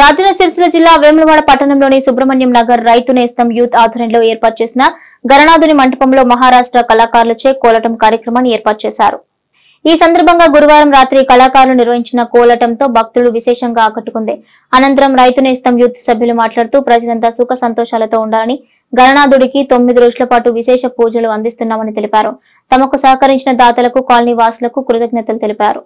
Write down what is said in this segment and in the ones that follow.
రాజన్న సిరిసిల్ల జిల్లా వేములవాడ పట్టణంలోని సుబ్రహ్మణ్యం నగర్ రైతు నేస్తం యూత్ ఆధ్వర్యంలో ఏర్పాటు చేసిన గణనాథుని మంటపంలో మహారాష్ట్ర కళాకారులచే కోలాటం కార్యక్రమాన్ని ఏర్పాటు చేశారు. ఈ సందర్భంగా గురువారం రాత్రి కళాకారులు నిర్వహించిన కోలాటంతో భక్తులు విశేషంగా ఆకట్టుకుంది. అనంతరం రైతు నేస్తం యూత్ సభ్యులు మాట్లాడుతూ ప్రజలంతా సుఖ సంతోషాలతో ఉండాలని, గణనాథుడికి 9 రోజుల పాటు విశేష పూజలు అందిస్తున్నామని తెలిపారు. తమకు సహకరించిన దాతలకు, కాలనీ వాసులకు కృతజ్ఞతలు తెలిపారు.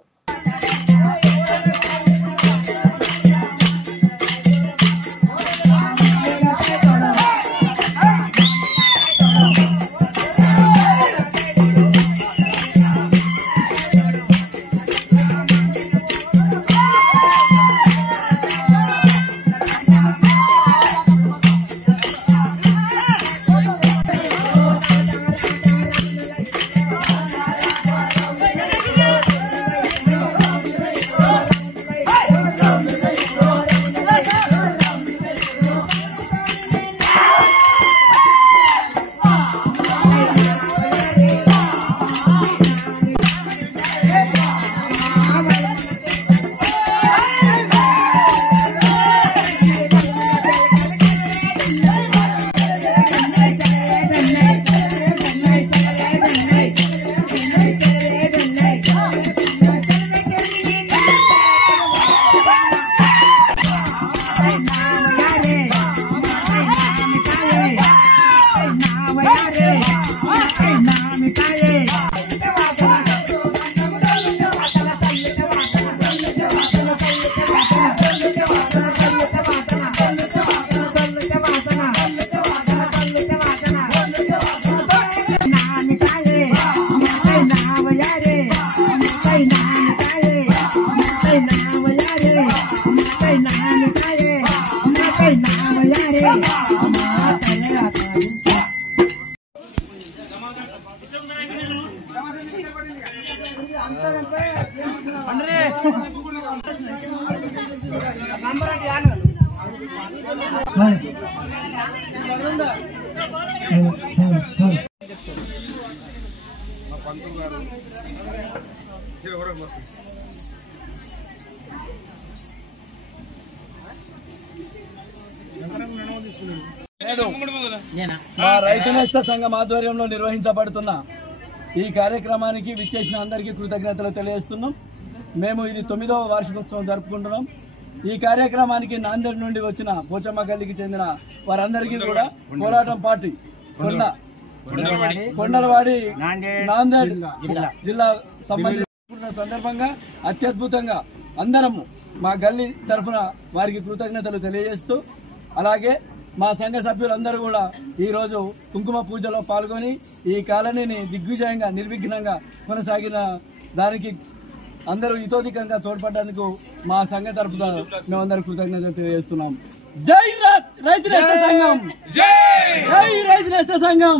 మా రైతు నేస్త సంఘం ఆధ్వర్యంలో నిర్వహించబడుతున్న ఈ కార్యక్రమానికి విచ్చేసిన అందరికీ కృతజ్ఞతలు తెలియజేస్తున్నాం. మేము ఇది 9వ వార్షికోత్సవం జరుపుకుంటున్నాం. ఈ కార్యక్రమానికి నాందేడ్ నుండి వచ్చిన పోచమ్మ గల్లీకి చెందిన వారందరికీ కూడా కోలాటం పార్టీ కొండలవాడి నాందేడ్ జిల్లా సంబంధించిన సందర్భంగా అత్యద్భుతంగా అందరము మా గల్లీ తరఫున వారికి కృతజ్ఞతలు తెలియజేస్తూ, అలాగే మా సంఘ సభ్యులందరూ కూడా ఈరోజు కుంకుమ పూజలో పాల్గొని ఈ కాలనీని దిగ్విజయంగా నిర్విఘ్నంగా కొనసాగిన దానికి అందరూ ఇతోధికంగా తోడ్పడడానికి మా సంఘ తరఫున మేమందరూ కృతజ్ఞతలు తెలియజేస్తున్నాం. జై రైతు నేస్త సంఘం, జై రైతు నేస్త సంఘం.